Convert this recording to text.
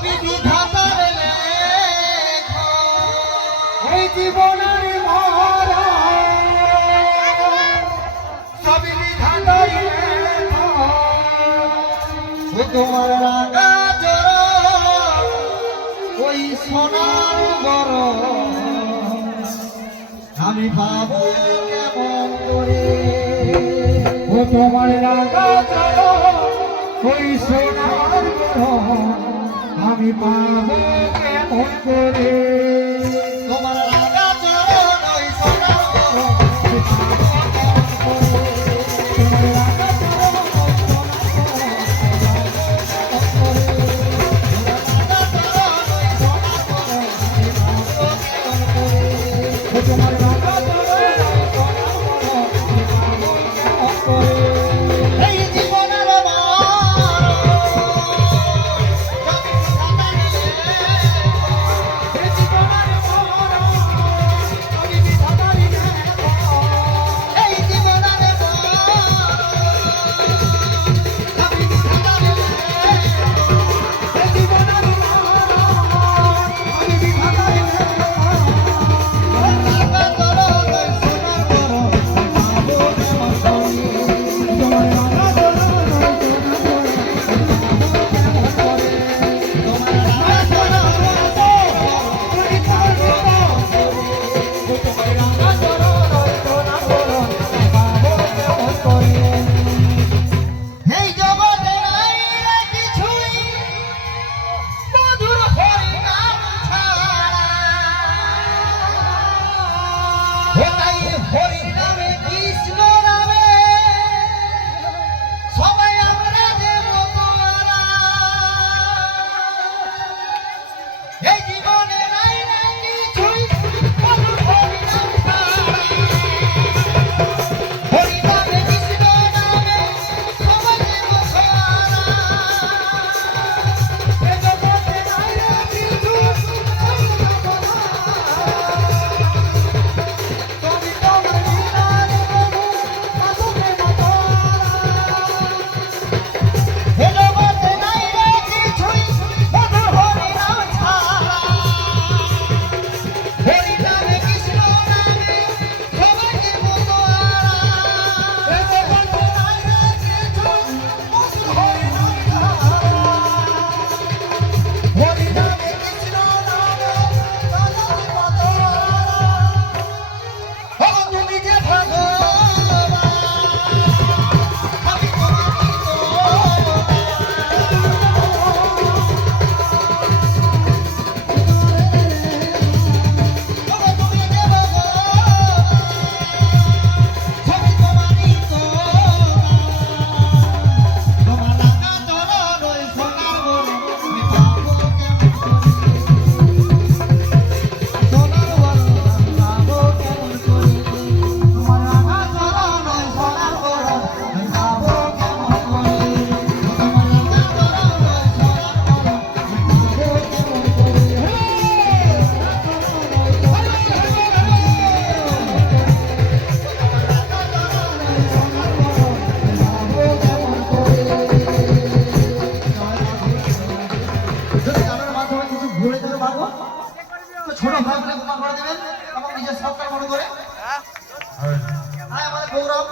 সবই বিধাতার লেখা এই জীবনের মরা সবই বিধাতার লেখা ও তোমার রাঙা জোড়া ওই সোনার বড় আমি পাবো কেমন করে ও তোমার রাঙা জোড়া ওই সোনার বড় আমি পাবো কেমন করে তোমার রাঙা চরণ ওই সোনার বড় তোমার রাঙা চরণ এই জীবনের ছোট ভাই বলে ক্ষমা করে দেবেন এবং নিজের সরকার মনে করে আমাদের গৌরব